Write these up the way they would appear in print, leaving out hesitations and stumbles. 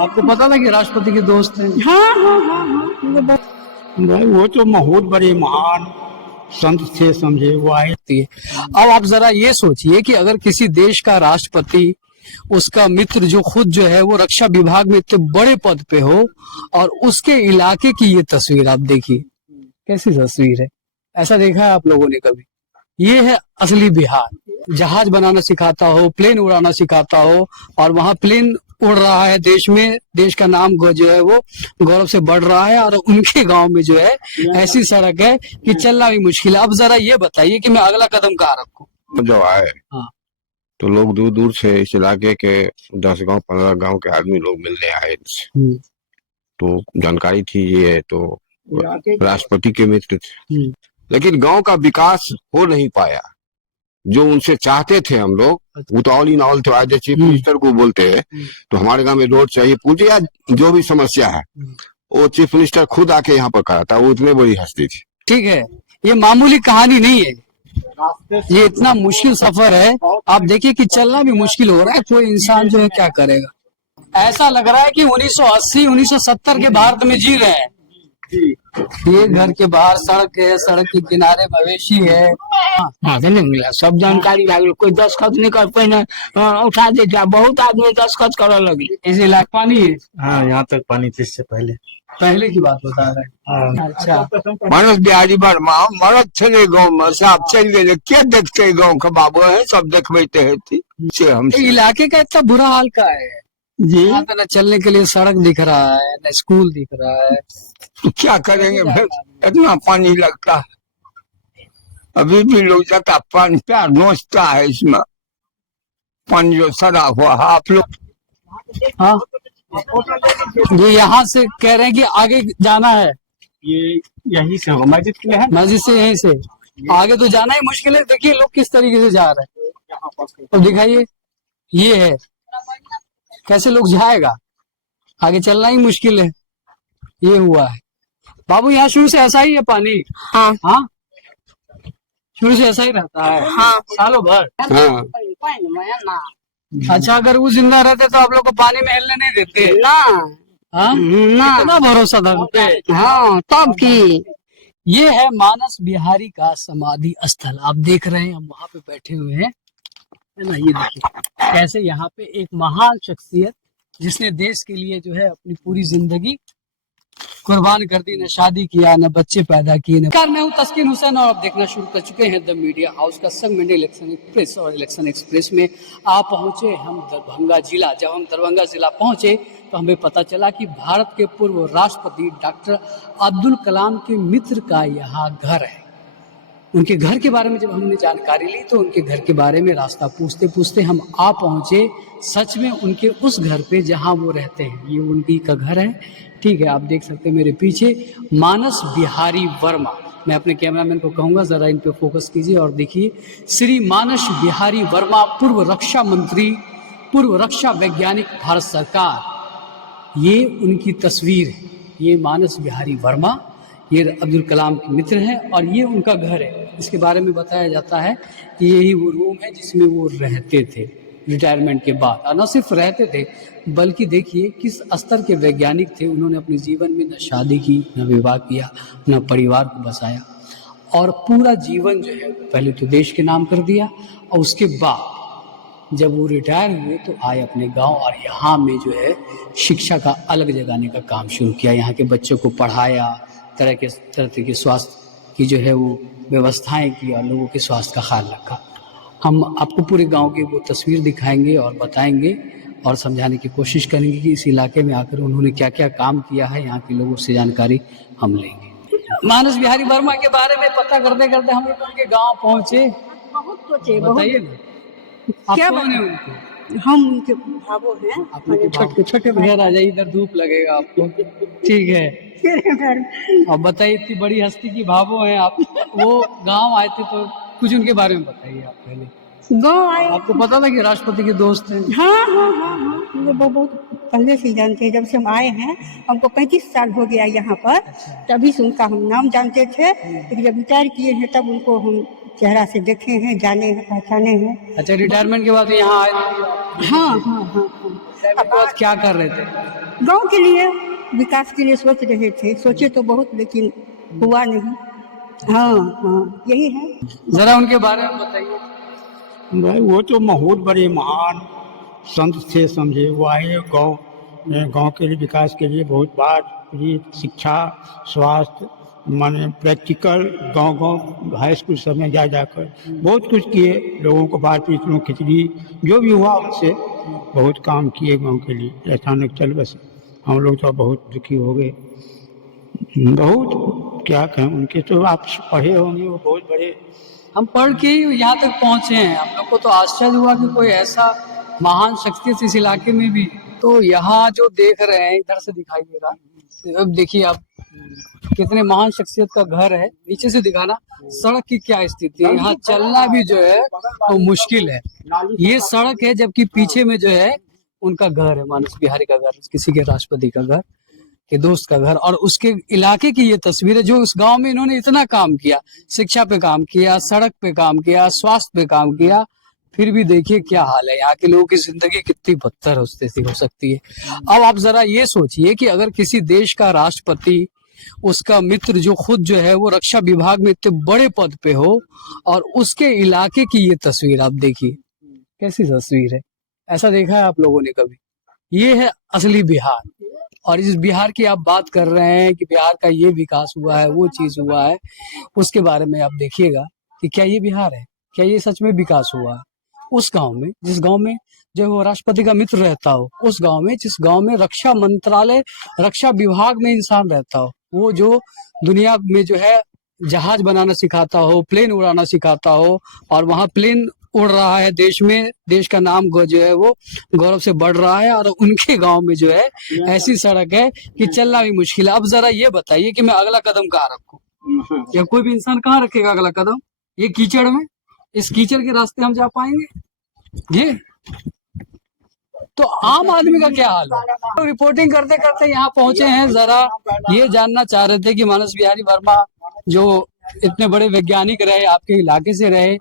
आपको पता था कि राष्ट्रपति के दोस्त हैं? हाँ हाँ हाँ हाँ भाई वो तो बहुत बड़े महान संत थे, समझे, वो आए थे। अब आप जरा ये सोचिए कि अगर किसी देश का राष्ट्रपति, उसका मित्र जो खुद जो है वो रक्षा विभाग में इतने बड़े पद पे हो, और उसके इलाके की ये तस्वीर आप देखिए, कैसी तस्वीर है। ऐसा देखा है आप लोगों ने कभी? ये है असली बिहार। जहाज बनाना सिखाता हो, प्लेन उड़ाना सिखाता हो, और वहां प्लेन उड़ रहा है, देश में देश का नाम जो है वो गौरव से बढ़ रहा है, और उनके गांव में जो है ऐसी सड़क है कि चलना भी मुश्किल है। अब जरा ये बताइए कि मैं अगला कदम कहाँ रखूं? जो आए हाँ। तो लोग दूर दूर से इस इलाके के 10 गांव 15 गांव के आदमी लोग मिलने आए इनसे। तो जानकारी थी ये तो राष्ट्रपति के मित्र थे, लेकिन गांव का विकास हो नहीं पाया जो उनसे चाहते थे हम लोग। वो तो ऑल इन ऑल तो आज चीफ मिनिस्टर को बोलते हैं तो हमारे गांव में रोड चाहिए, पूछे या जो भी समस्या है वो चीफ मिनिस्टर खुद आके यहाँ पर खड़ा था। वो इतने बड़ी हस्ती थी। ठीक है, ये मामूली कहानी नहीं है, ये इतना मुश्किल सफर है। आप देखिए कि चलना भी मुश्किल हो रहा है, कोई इंसान जो है क्या करेगा। ऐसा लग रहा है कि 1980 1970 के भारत में जी रहे हैं। ये घर के बाहर सड़क है, सड़क के किनारे मवेशी है। हाँ नहीं मिला, सब जानकारी लागल, कोई दस्खत नहीं कर पाए, उठा दे क्या, बहुत आदमी दस्खत करे लगे। इस इलाके पानी है? हाँ, यहाँ तक पानी थी इससे पहले की बात बता रहे हैं। अच्छा, मनोज बिहारी वर्मा मरद थे गाँव में, सब चल गए, क्या देखते गाँव के बाबू है, सब देखते है। हम इलाके का इतना बुरा हाल का है जी, यहाँ पे न चलने के लिए सड़क दिख रहा है, न स्कूल दिख रहा है। तो क्या करेंगे भाई, इतना पानी लगता है, अभी भी लोग जाता पानी प्यार नोचता है इसमें, पानी जो सड़ा हुआ है। आप लोग हाँ, ये यहाँ से कह रहे हैं कि आगे जाना है, ये यहीं से होगा, मस्जिद के है, मस्जिद से यहीं से आगे तो जाना ही मुश्किल है। देखिए लोग किस तरीके से जा रहे हैं, तो दिखाइए, ये है कैसे लोग जाएगा, आगे चलना ही मुश्किल है। ये हुआ है बाबू, यहाँ शुरू से ऐसा ही है पानी? हाँ हाँ, शुरू से ऐसा ही रहता है? हाँ, सालों भर। हाँ। अच्छा, अगर वो जिंदा रहते तो आप लोग को पानी में हिलने नहीं देते ना हाँ? ना, कितना भरोसा था उन पे। हाँ तब की। ये है मानस बिहारी का समाधि स्थल, आप देख रहे हैं, हम वहां पे बैठे हुए हैं, है ना। ये देखिए कैसे यहाँ पे एक महान शख्सियत जिसने देश के लिए जो है अपनी पूरी जिंदगी कुर्बान कर दी, न शादी किया, न बच्चे पैदा किए। नमस्कार, मैं हूं तस्कीन हुसैन और आप देखना शुरू कर चुके हैं द मीडिया हाउस का सेगमेंट इलेक्शन एक्सप्रेस। और इलेक्शन एक्सप्रेस में आप पहुंचे हम दरभंगा जिला। जब हम दरभंगा जिला पहुंचे तो हमें पता चला कि भारत के पूर्व राष्ट्रपति डॉक्टर अब्दुल कलाम के मित्र का यहाँ घर है। उनके घर के बारे में जब हमने जानकारी ली तो उनके घर के बारे में रास्ता पूछते पूछते हम आ पहुंचे सच में उनके उस घर पे जहां वो रहते हैं। ये उनकी का घर है, ठीक है, आप देख सकते हैं मेरे पीछे मानस बिहारी वर्मा। मैं अपने कैमरामैन को कहूंगा जरा इन पे फोकस कीजिए और देखिए, श्री मानस बिहारी वर्मा, पूर्व रक्षा मंत्री, पूर्व रक्षा वैज्ञानिक, भारत सरकार। ये उनकी तस्वीर है, ये मानस बिहारी वर्मा, ये अब्दुल कलाम के मित्र हैं और ये उनका घर है। इसके बारे में बताया जाता है कि यही वो रूम है जिसमें वो रहते थे रिटायरमेंट के बाद। और न सिर्फ रहते थे बल्कि देखिए किस स्तर के वैज्ञानिक थे। उन्होंने अपने जीवन में न शादी की, न विवाह किया, न परिवार को बसाया, और पूरा जीवन जो है पहले तो देश के नाम कर दिया, और उसके बाद जब वो रिटायर हुए तो आए अपने गांव और यहाँ में जो है शिक्षा का अलग जगाने का काम शुरू किया। यहाँ के बच्चों को पढ़ाया, तरह के स्वास्थ्य की जो है वो व्यवस्थाएं की और लोगों के स्वास्थ्य का ख्याल रखा। हम आपको पूरे गांव की वो तस्वीर दिखाएंगे और बताएंगे और समझाने की कोशिश करेंगे कि इस इलाके में आकर उन्होंने क्या क्या काम किया है। यहाँ के लोगों से जानकारी हम लेंगे। मानस बिहारी वर्मा के बारे में पता करते करते हम लोग उनके गाँव पहुँचे। बहुत सोचे, बताइए ना, आप क्या कौन है उनके? हम उनके भावों हैं। अपने छोटे छोटे भैया आ जाइए, इधर धूप लगेगा आपको, ठीक है। और बताइए, इतनी बड़ी हस्ती की भावो हैं आप, वो गांव आए थे तो कुछ उनके बारे में बताइए आप पहले। गाँव आए, आपको पता था कि राष्ट्रपति के दोस्त हैं? हाँ हाँ हाँ हाँ, मुझे बहुत पहले से जानते हैं। जब से हम आए हैं, हमको 35 साल हो गया यहाँ पर, तभी से उनका हम नाम जानते थे। लेकिन जब रिटायर किए हैं तब उनको हम चेहरा से देखे हैं, जाने हैं, पहचाने हैं। अच्छा, रिटायरमेंट के बाद यहाँ आए थे? हाँ हाँ हाँ हाँ। रिटायरमेंट के बाद क्या कर रहे थे? गांव के लिए विकास के लिए सोच रहे थे, सोचे तो बहुत लेकिन हुआ नहीं। हाँ हाँ यही है। जरा उनके बारे में बताइए। भाई वो तो बहुत बड़े महान संत थे, समझे। वो आए गांव के लिए, विकास के लिए बहुत बार शिक्षा, स्वास्थ्य, माने प्रैक्टिकल, गांव हाई स्कूल सब में जाकर बहुत कुछ किए। लोगों को बाहर पीतलों खिचड़ी जो भी हुआ उनसे बहुत काम किए गांव के लिए। अचानक चल बस हम लोग तो बहुत दुखी हो गए। बहुत क्या कहें, उनके तो आप पढ़े होंगे, वो बहुत बड़े। हम पढ़ के ही यहाँ तक पहुंचे हैं। हम लोग को तो आश्चर्य हुआ कि कोई ऐसा महान शख्सियत इस इलाके में भी। तो यहाँ जो देख रहे हैं, इधर से दिखाई दे रहा, अब देखिए आप कितने महान शख्सियत का घर है। नीचे से दिखाना सड़क की क्या स्थिति है। यहाँ चलना भी जो है तो मुश्किल है। ये सड़क है, जबकि पीछे में जो है उनका घर है, मानस बिहारी का घर, किसी के राष्ट्रपति का घर, के दोस्त का घर। और उसके इलाके की ये तस्वीर है, जो उस गांव में इन्होंने इतना काम किया, शिक्षा पे काम किया, सड़क पे काम किया, स्वास्थ्य पे काम किया, फिर भी देखिए क्या हाल है। यहाँ के लोगों की जिंदगी कितनी बदतर हो सकती है। अब आप जरा ये सोचिए कि अगर किसी देश का राष्ट्रपति, उसका मित्र जो खुद जो है वो रक्षा विभाग में इतने बड़े पद पे हो, और उसके इलाके की ये तस्वीर आप देखिए, कैसी तस्वीर है। ऐसा देखा है आप लोगों ने कभी? ये है असली बिहार। और इस बिहार की आप बात कर रहे हैं कि बिहार का ये विकास हुआ है, वो चीज हुआ है, उसके बारे में आप देखिएगा कि क्या ये बिहार है, क्या ये सच में विकास हुआ है। उस गांव में, जिस गांव में जो वो राष्ट्रपति का मित्र रहता हो, उस गांव में, जिस गांव में रक्षा मंत्रालय, रक्षा विभाग में इंसान रहता हो, वो जो दुनिया में जो है जहाज बनाना सिखाता हो, प्लेन उड़ाना सिखाता हो, और वहां प्लेन उड़ रहा है देश में, देश का नाम जो है वो गौरव से बढ़ रहा है। और उनके गांव में जो है ऐसी सड़क है कि चलना भी मुश्किल है। अब जरा ये बताइए कि मैं अगला कदम कहाँ रखूं, या कोई भी इंसान कहाँ रखेगा अगला कदम? ये कीचड़ में, इस कीचड़ के रास्ते हम जा पाएंगे? ये तो आम आदमी का क्या हाल है? तो रिपोर्टिंग करते करते यहाँ पहुंचे हैं। जरा ये जानना चाह रहे थे कि मानस बिहारी वर्मा जो इतने बड़े वैज्ञानिक रहे, आपके इलाके से रहे,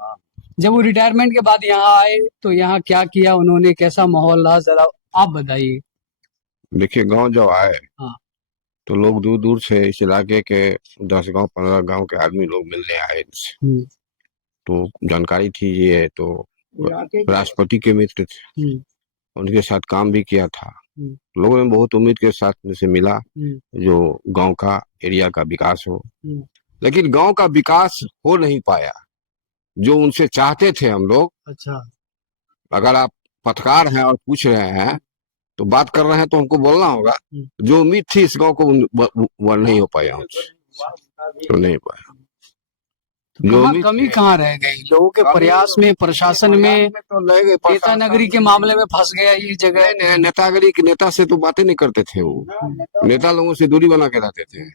जब वो रिटायरमेंट के बाद यहाँ आए तो यहाँ क्या किया उन्होंने, कैसा माहौल रहा, जरा आप बताइए। देखिए, गांव जब आए हाँ। तो लोग दूर दूर से, इस इलाके के 10 गांव 15 गांव के आदमी लोग मिलने आए इनसे। तो जानकारी थी ये तो राष्ट्रपति के मित्र थे, उनके साथ काम भी किया था। लोगों ने बहुत उम्मीद के साथ उनसे मिला, जो गांव का, एरिया का विकास हो। लेकिन गांव का विकास हो नहीं पाया जो उनसे चाहते थे हम लोग। अच्छा, अगर आप पत्रकार हैं और पूछ रहे हैं तो बात कर रहे हैं तो हमको बोलना होगा। जो उम्मीद थी इस गांव को वो नहीं हो पाया उनसे, तो नहीं पाया। कमी कहाँ रह गई? लोगों के प्रयास में, प्रशासन में, तो ले गए। नेता नगरी के मामले में फंस गया ये जगह। नेतागिरी के नेता से तो बातें नहीं करते थे वो, नेता लोगों से दूरी बना के रहते थे।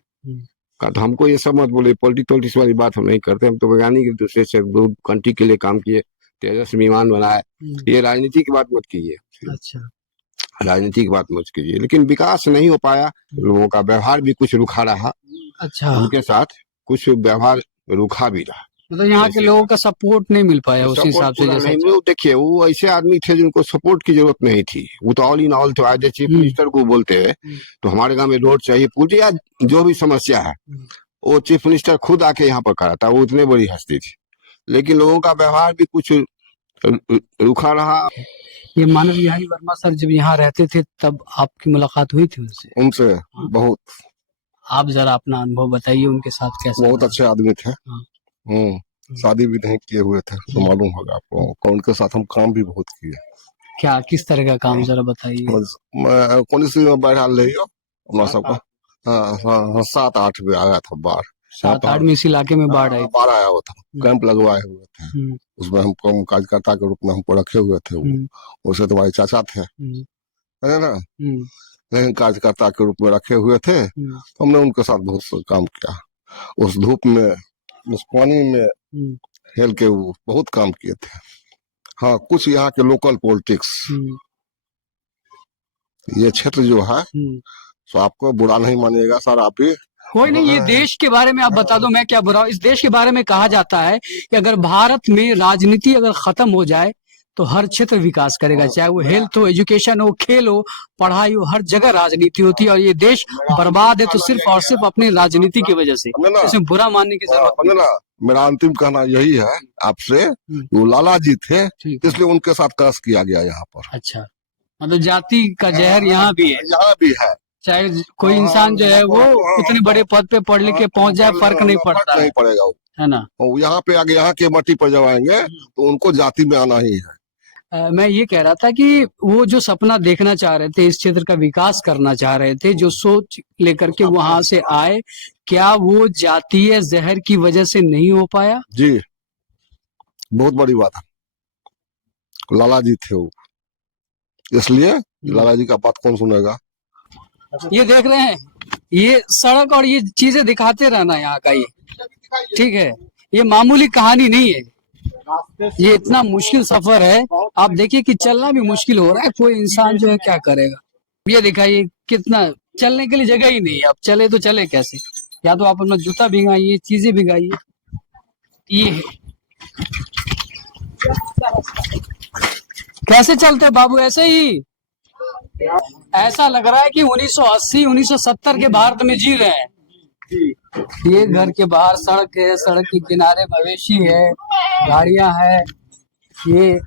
तो हमको ये सब मत बोले, पॉलिटिक्स वाली बात हम नहीं करते। हम तो वैज्ञानिक एक दूसरे से कंट्री के लिए काम किए, तेजस विमान बनाए। ये राजनीति की बात मत कीजिए। अच्छा, राजनीति की बात मत कीजिए। लेकिन विकास नहीं हो पाया, लोगों का व्यवहार भी कुछ रूखा रहा। अच्छा, उनके साथ कुछ व्यवहार रूखा भी रहा, मतलब यहाँ के लोगों का सपोर्ट नहीं मिल पाया उस हिसाब से। जैसे देखिए, वो ऐसे आदमी थे जिनको सपोर्ट की जरूरत नहीं थी। वो तो ऑल इन ऑल थे। आज चीफ मिनिस्टर को बोलते हैं तो हमारे गांव में रोड चाहिए, पूरी या जो भी समस्या है वो चीफ मिनिस्टर खुद आके यहाँ पर करा था। वो इतने बड़ी हस्ती थी, लेकिन लोगों का व्यवहार भी कुछ रूखा रहा। ये मानस बिहारी वर्मा सर जब यहाँ रहते थे तब आपकी मुलाकात हुई थी उनसे? उनसे बहुत। आप जरा अपना अनुभव बताइए, उनके साथ कैसा? बहुत अच्छे आदमी थे। शादी भी नहीं किए हुए थे, तो मालूम होगा आपको। उनके साथ हम काम भी बहुत किए। क्या, किस तरह का काम, जरा बताइए। कौन सी बढ़ा ले अपना सबका? हाँ, 7-8 में आया था बाढ़। 7-8 में इस इलाके में बाढ़ आई? बाढ़ आया हुआ था, कैंप लगवाए हुए थे। उसमें हमको कार्यकर्ता के रूप में हमको रखे हुए थे। उसे तुम्हारे चाचा थे, है ना? लेकिन कार्यकर्ता के रूप में रखे हुए थे। तो हमने उनके साथ बहुत काम किया। उस धूप में, उस पानी में हेल के वो बहुत काम किए थे। हाँ, कुछ यहाँ के लोकल पॉलिटिक्स, ये क्षेत्र जो है, तो आपको बुरा नहीं मानिएगा सर, आप ही कोई नहीं। ये देश के बारे में आप बता दो, मैं क्या बुरा। इस देश के बारे में कहा जाता है कि अगर भारत में राजनीति अगर खत्म हो जाए तो हर क्षेत्र विकास करेगा, चाहे वो हेल्थ हो, एजुकेशन हो, खेल हो, पढ़ाई हो, हर जगह राजनीति होती है। और ये देश बर्बाद है तो सिर्फ और सिर्फ अपनी राजनीति की वजह से, इसमें बुरा मानने की जरूरत नहीं। ना मेरा अंतिम कहना यही है आपसे, वो लाला जी थे इसलिए उनके साथ क्रश किया गया यहाँ पर। अच्छा, मतलब जाति का जहर यहाँ भी है, यहाँ भी है। चाहे कोई इंसान जो है वो इतने बड़े पद पे पढ़ लिख के पहुंच जाए, फर्क नहीं पड़ता नहीं पड़ेगा वो, है ना। और यहाँ पे आगे यहाँ के मट्टी पर जब आएंगे तो उनको जाति में आना ही है। मैं ये कह रहा था कि वो जो सपना देखना चाह रहे थे, इस क्षेत्र का विकास करना चाह रहे थे, जो सोच लेकर के वहां से आए, क्या वो जातीय जहर की वजह से नहीं हो पाया? जी बहुत बड़ी बात है, लाला जी थे वो, इसलिए लाला जी का बात कौन सुनेगा। ये देख रहे हैं, ये सड़क और ये चीजें दिखाते रहना यहाँ का, ये ठीक है, ये मामूली कहानी नहीं है, ये इतना मुश्किल सफर है। आप देखिए कि चलना भी मुश्किल हो रहा है, कोई इंसान जो है क्या करेगा। ये दिखाइए कितना, चलने के लिए जगह ही नहीं है, अब चले तो चले कैसे, या तो आप अपना जूता भिगाइए, चीजें भिगाइए। ये कैसे चलते बाबू, ऐसे ही? ऐसा लग रहा है कि 1980 1970 के भारत में जी रहे हैं। ये घर के बाहर सड़क है, सड़क के किनारे मवेशी है, गाड़ियां हैं, ये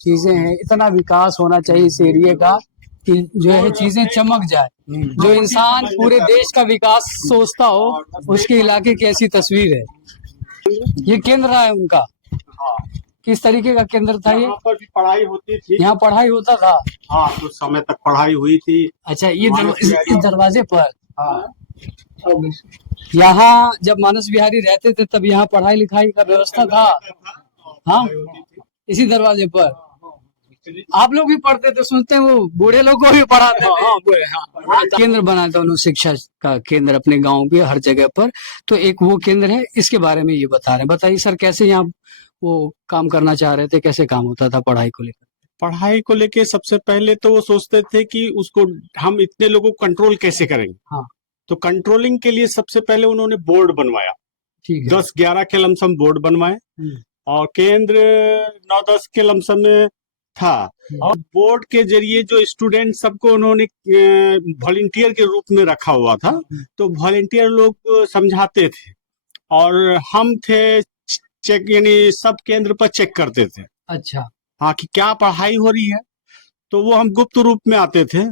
चीजें हैं। इतना विकास होना चाहिए इस एरिया का कि जो है चीजें चमक जाए। जो इंसान पूरे देश का विकास सोचता हो, उसके इलाके की ऐसी तस्वीर है। ये केंद्र रहा है उनका, किस तरीके का केंद्र था ये? यहाँ पर भी पढ़ाई होती थी, यहाँ पढ़ाई होता था। हाँ कुछ समय तक पढ़ाई हुई थी। अच्छा, ये इस दरवाजे पर, यहाँ जब मानस बिहारी रहते थे तब यहाँ पढ़ाई लिखाई का व्यवस्था था। हाँ, इसी दरवाजे पर आप लोग भी पढ़ते थे, सुनते हैं वो बूढ़े लोग को भी पढ़ाते थे। केंद्र बना था उन्होंने, शिक्षा का केंद्र अपने गांव के हर जगह पर, तो एक वो केंद्र है, इसके बारे में ये बता रहे हैं। बताइए सर, कैसे यहाँ वो काम करना चाह रहे थे, कैसे काम होता था पढ़ाई को लेकर? पढ़ाई को लेके सबसे पहले तो वो सोचते थे कि उसको हम इतने लोगों को कंट्रोल कैसे करेंगे। हाँ, तो कंट्रोलिंग के लिए सबसे पहले उन्होंने बोर्ड बनवाया, 10-11 के लमसम बोर्ड बनवाए, और केंद्र 9-10 के लमसम में था। और बोर्ड के जरिए जो स्टूडेंट सबको उन्होंने वॉलंटियर के रूप में रखा हुआ था, तो वॉलंटियर लोग समझाते थे और हम थे चेक, यानी सब केंद्र पर चेक करते थे। अच्छा, हाँ, कि क्या पढ़ाई हो रही है, तो वो हम गुप्त रूप में आते थे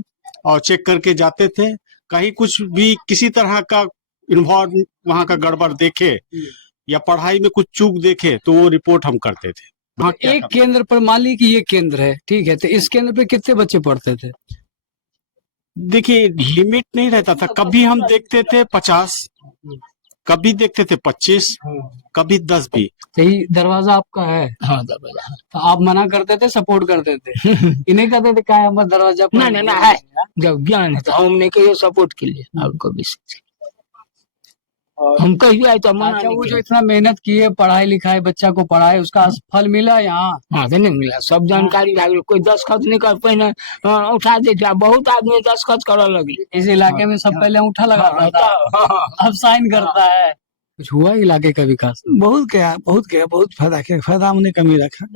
और चेक करके जाते थे। कहीं कुछ भी किसी तरह का इन्वॉल्व वहाँ का गड़बड़ देखे या पढ़ाई में कुछ चूक देखे तो वो रिपोर्ट हम करते थे। हाँ, एक केंद्र पर, मान ली कि ये केंद्र है, ठीक है, तो इस केंद्र पे कितने बच्चे पढ़ते थे? देखिए लिमिट नहीं रहता था, कभी हम देखते थे 50, कभी देखते थे 25, कभी 10 भी। यही दरवाजा आपका है? हाँ दरवाजा। तो आप मना करते थे, सपोर्ट करते थे? इन्हें कहते थे क्या हमारा दरवाजा पर ना है, जब ज्ञान है तो हमने के सपोर्ट के लिए और कभी हम कहीं आए तो मना अच्छा, वो जो इतना मेहनत की है, पढ़ाई लिखाई, बच्चा को पढ़ाए, उसका फल मिला यहाँ? हाँ तो नहीं मिला, सब जानकारी लागल, कोई दस्खत नहीं कर पाए, उठा देता, बहुत आदमी दस्खत कर लगी। इस इलाके में सब पहले अंगूठा लगाता था, अब साइन करता है। कुछ हुआ इलाके का विकास? बहुत फायदा किया, फायदा हमने कमी रखा।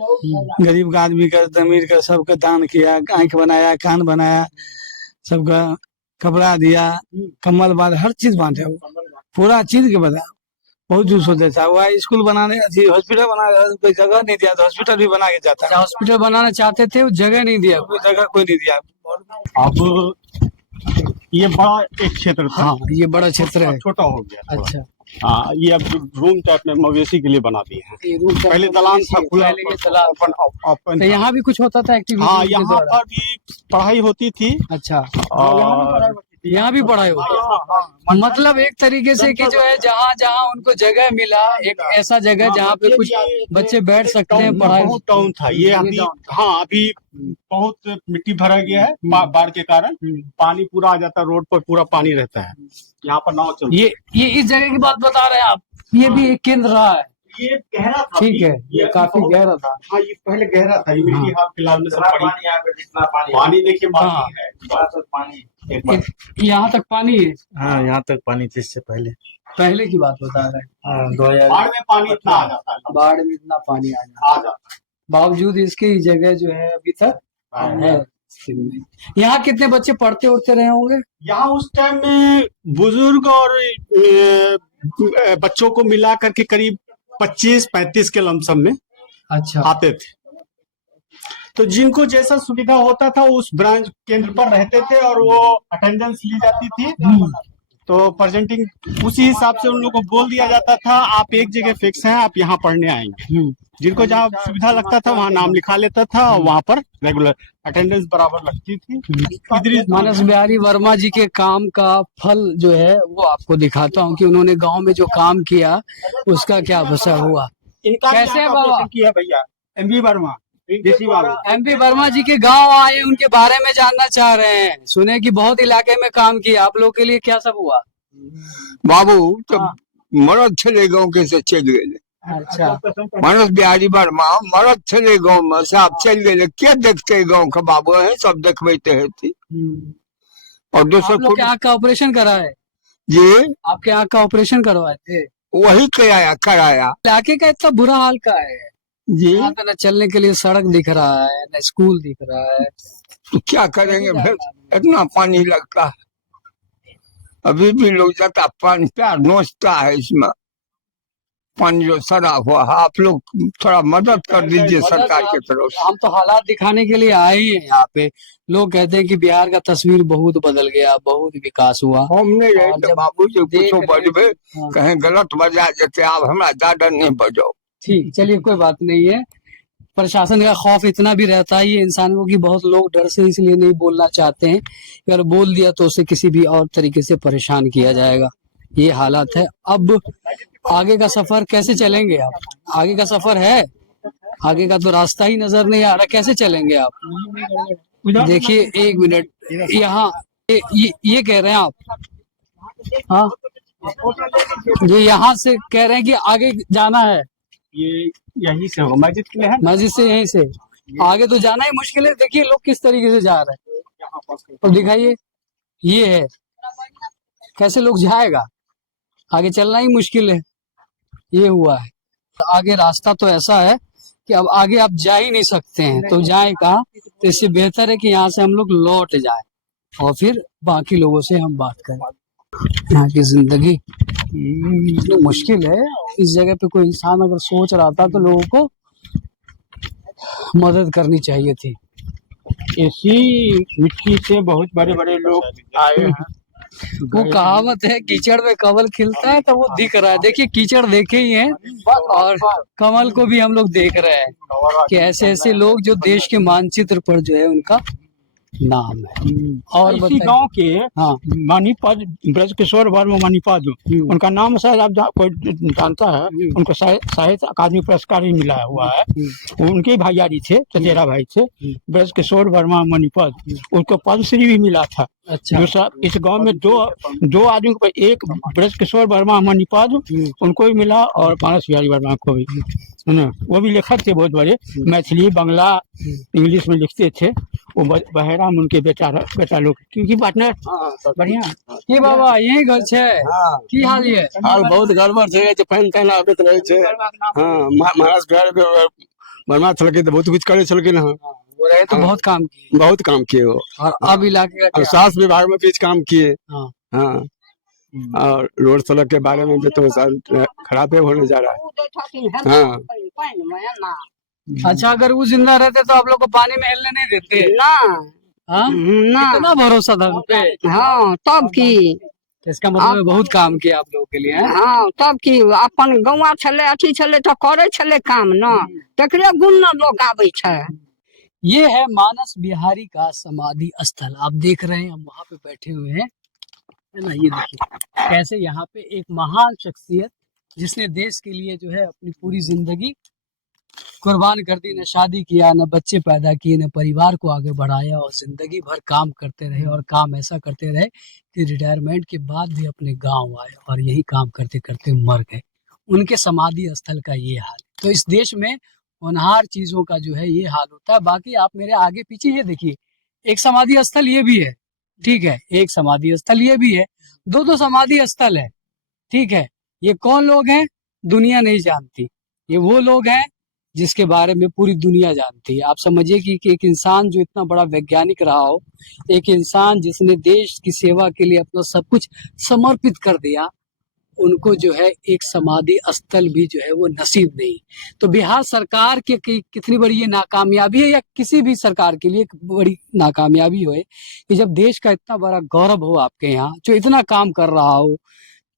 गरीब आदमी का, जमीर का, सबका दान किया, आंख बनाया, कान बनाया, सबका कपड़ा दिया, कम्बल बांधा, हर चीज बांटे, पूरा चीज के बता। बहुत जूस होता था, वो स्कूल बनाने, हॉस्पिटल बना, कोई जगह नहीं दिया तो हॉस्पिटल भी बना के जाता है। हॉस्पिटल बनाना चाहते थे, जगह नहीं दिया, कोई जगह कोई नहीं दिया। अब ये बड़ा एक क्षेत्र था। हाँ, ये बड़ा क्षेत्र है, छोटा हो गया। अच्छा, हाँ, ये अब रूम टाइप में मवेशी के लिए बना दिए हैं। पहले दलान था खुला, ओपन। तो यहाँ भी कुछ होता था एक्टिविटी? हाँ, यहाँ पर भी पढ़ाई होती थी। अच्छा, यहाँ भी पढ़ाई होती, मतलब एक तरीके से कि जो है जहाँ जहाँ उनको जगह मिला, एक ऐसा जगह जहाँ पे कुछ बच्चे बैठ सकते हैं, पढ़ाई। बहुत टाउन था ये अभी। हाँ, अभी बहुत मिट्टी भरा गया है बाढ़ के कारण, पानी पूरा आ जाता है, रोड पर पूरा पानी रहता है। यहाँ पर नाव चलती है। ये इस जगह की बात बता रहे हैं आप? ये भी एक केंद्र रहा है? ये गहरा था, ठीक है, ये काफी गहरा था। हाँ, ये पहले गहरा था, ये मिट्टी हाल फिलहाल में सब पानी, यहाँ पे जितना पानी देखिए, पानी यहाँ तक पानी है। हाँ, यहाँ तक पानी थी, इससे पहले की बात बता रहे हैं। बाढ़ में पानी इतना आ जाता है, बाढ़ में इतना पानी आ जाता है। बावजूद इसके ये जगह जो है अभी तक है। यहाँ कितने बच्चे पढ़ते उड़ते रहे होंगे? यहाँ उस टाइम में बुजुर्ग और बच्चों को मिला करके करीब 25-35 के लमसम में अच्छा। आते थे। तो जिनको जैसा सुविधा होता था उस ब्रांच केंद्र पर रहते थे और वो अटेंडेंस ली जाती थी। तो प्रेजेंटिंग उसी हिसाब से उन लोगों को बोल दिया जाता था, आप एक जगह फिक्स हैं, आप यहाँ पढ़ने आएंगे। जिनको जहाँ सुविधा लगता था वहाँ नाम लिखा लेता था और वहाँ पर रेगुलर अटेंडेंस बराबर लगती थी। मानस बिहारी वर्मा जी के काम का फल जो है वो आपको दिखाता हूँ कि उन्होंने गांव में जो काम किया उसका क्या असर हुआ। इनका कैसे है बाबा? किया भैया एमबी वर्मा, देसी बाबू। एमपी वर्मा जी के गांव आए, उनके बारे में जानना चाह रहे हैं। सुने कि बहुत इलाके में काम किया, आप लोग के लिए क्या सब हुआ? बाबू तो हाँ। मरद छे गाँव के से चल गए। अच्छा। मानस बिहारी वर्मा मरद छे गाँव में से आप चल गए, के देखते गाँव के बाबू है, सब देखबते है। और आप दूसरा लोग के आँख का ऑपरेशन करा है? जी आपके आँख का ऑपरेशन करवाए थे? वही कराया इलाके का इतना बुरा हाल का है जी। यहाँ पे न चलने के लिए सड़क दिख रहा है, न स्कूल दिख रहा है। तो क्या करेंगे फिर, इतना पानी लगता है। अभी भी लोग जाता, पानी प्यार नोचता है इसमें, पानी जो सड़ा हुआ है। आप लोग थोड़ा मदद कर दीजिए सरकार की तरफ से। हम तो हालात दिखाने के लिए आए ही हैं यहाँ पे। लोग कहते हैं कि बिहार का तस्वीर बहुत बदल गया, बहुत विकास हुआ। हमने यही और तो जब बाबू जी देख कुछो रहे हैं बजबे कि- हाँ। कहीं गलत बजा देते, आप हमारा ज्यादा नहीं बजाओ। ठीक, चलिए कोई बात नहीं है। प्रशासन का खौफ इतना भी रहता है ये इंसानों की, बहुत लोग डर से इसलिए नहीं बोलना चाहते हैं। अगर बोल दिया तो उसे किसी भी और तरीके से परेशान किया जाएगा। ये हालात है। अब आगे का सफर कैसे चलेंगे आप? आगे का सफर है, आगे का तो रास्ता ही नजर नहीं आ रहा, कैसे चलेंगे आप? देखिए एक मिनट, यहाँ ये कह रहे हैं आप? हाँ, जो यहाँ से कह रहे हैं कि आगे जाना है, ये यही से होगा, मस्जिद के लिए है। मस्जिद से यहीं से आगे तो जाना ही मुश्किल है। देखिए लोग किस तरीके से जा रहे हैं, और दिखाइए ये है, कैसे लोग जाएगा? आगे चलना ही मुश्किल है। ये हुआ है। आगे रास्ता तो ऐसा है कि अब आगे आप जा ही नहीं सकते हैं, तो जाए कहाँ? तो इससे बेहतर है कि यहाँ से हम लोग लौट जाए और फिर बाकी लोगों से हम बात करें। यहाँ की जिंदगी इतनी मुश्किल है, इस जगह पे कोई इंसान अगर सोच रहा था तो लोगों को मदद करनी चाहिए थी। इसी मिट्टी से बहुत बड़े बड़े लोग आए हैं। वो कहावत है, कीचड़ में कमल खिलता है, तो वो दिख रहा है। देखिए कीचड़ देखे ही हैं और कमल को भी हम लोग देख रहे हैं कि ऐसे ऐसे लोग जो देश के मानचित्र पर जो है उनका नाम है। और इसी बताइए। गांव के हाँ। मणिपद ब्रजकिशोर वर्मा मणिपद, उनका नाम शायद आप कोई जानता है। उनको साहित्य अकादमी पुरस्कार भी मिला हुआ है। उनके भैयारी थे, चचेरा भाई थे, ब्रजकिशोर वर्मा मणिपद। उनको पद्मश्री भी मिला था। अच्छा। दूसरा इस गांव में दो आदमी को, एक ब्रजकिशोर वर्मा मणिपद उनको भी मिला और मानस बिहारी वर्मा को भी, है ना। वो भी लेखक थे बहुत बड़े, मैथिली बांग्ला इंग्लिश में लिखते थे। वो बहराम उनके बेटा लोग, क्योंकि पार्टनर बढ़िया की बाबा यही घर छे? की हाल ये? हाल बहुत गड़बड़ छे, जे पानी तानी आबैत रहे छे। हां, महाराज बिहारी वर्मा छलके तो बहुत कुछ करे छलके ना। वो रहे तो बहुत काम किए, बहुत काम किए वो। और अब इलाके का और क्या? स्वास्थ्य विभाग में भी काम किए। हाँ। हाँ, और रोड सड़क के बारे में भी तो खराब होने जा रहा है। हाँ। अच्छा, अगर वो जिंदा रहते तो आप लोग को पानी में हिलने नहीं देते ना हाँ? ना। कितना भरोसा था उन पे। हाँ तब की, इसका मतलब है बहुत काम किया आप लोगों के लिए हैं? हाँ तब की अपन गौवा छले अथी छले तो करे छले काम न, तकरे गुण न लोग आवे छे। ये है मानस बिहारी का समाधि स्थल। आप देख रहे हैं, हम वहां पे बैठे हुए हैं, है ना। ये देखिए कैसे यहाँ पे एक महान शख्सियत जिसने देश के लिए जो है अपनी पूरी जिंदगी कुर्बान कर दी, न शादी किया, न बच्चे पैदा किए, न परिवार को आगे बढ़ाया, और जिंदगी भर काम करते रहे, और काम ऐसा करते रहे कि रिटायरमेंट के बाद भी अपने गांव आए और यही काम करते करते मर गए। उनके समाधि स्थल का ये हाल। तो इस देश में होनहार चीजों का जो है ये हाल होता है। बाकी आप मेरे आगे पीछे ये देखिए, एक समाधि स्थल ये भी है, ठीक है, एक समाधि स्थल ये भी है, दो समाधि स्थल है, ठीक है। ये कौन लोग हैं दुनिया नहीं जानती। ये वो लोग हैं जिसके बारे में पूरी दुनिया जानती है। आप समझिए कि एक इंसान जो इतना बड़ा वैज्ञानिक रहा हो, एक इंसान जिसने देश की सेवा के लिए अपना सब कुछ समर्पित कर दिया, उनको जो है एक समाधि स्थल भी जो है वो नसीब नहीं। तो बिहार सरकार के कितनी बड़ी ये नाकामयाबी है, या किसी भी सरकार के लिए एक बड़ी नाकामयाबी हो कि जब देश का इतना बड़ा गौरव हो आपके यहाँ, जो इतना काम कर रहा हो,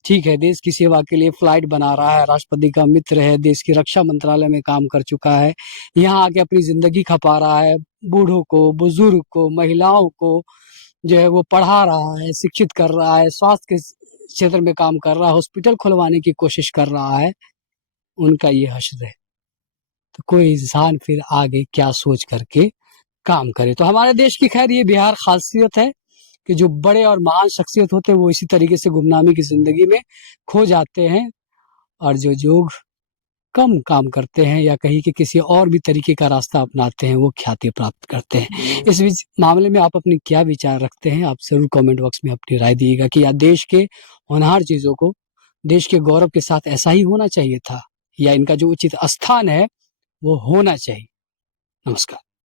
ठीक है, देश की सेवा के लिए फ्लाइट बना रहा है, राष्ट्रपति का मित्र है, देश की रक्षा मंत्रालय में काम कर चुका है, यहाँ आके अपनी जिंदगी खपा रहा है, बूढ़ों को, बुजुर्ग को, महिलाओं को जो है वो पढ़ा रहा है, शिक्षित कर रहा है, स्वास्थ्य के क्षेत्र में काम कर रहा है, हॉस्पिटल खुलवाने की कोशिश कर रहा है, उनका ये हश्र है। तो कोई इंसान फिर आगे क्या सोच करके काम करे। तो हमारे देश की खैर ये बिहार खासियत है कि जो बड़े और महान शख्सियत होते हैं वो इसी तरीके से गुमनामी की जिंदगी में खो जाते हैं, और जो लोग कम काम करते हैं या कहीं के किसी और भी तरीके का रास्ता अपनाते हैं वो ख्याति प्राप्त करते हैं। इस मामले में आप अपने क्या विचार रखते हैं, आप जरूर कमेंट बॉक्स में अपनी राय दीजिएगा कि या देश के होनहार चीजों को देश के गौरव के साथ ऐसा ही होना चाहिए था, या इनका जो उचित स्थान है वो होना चाहिए। नमस्कार।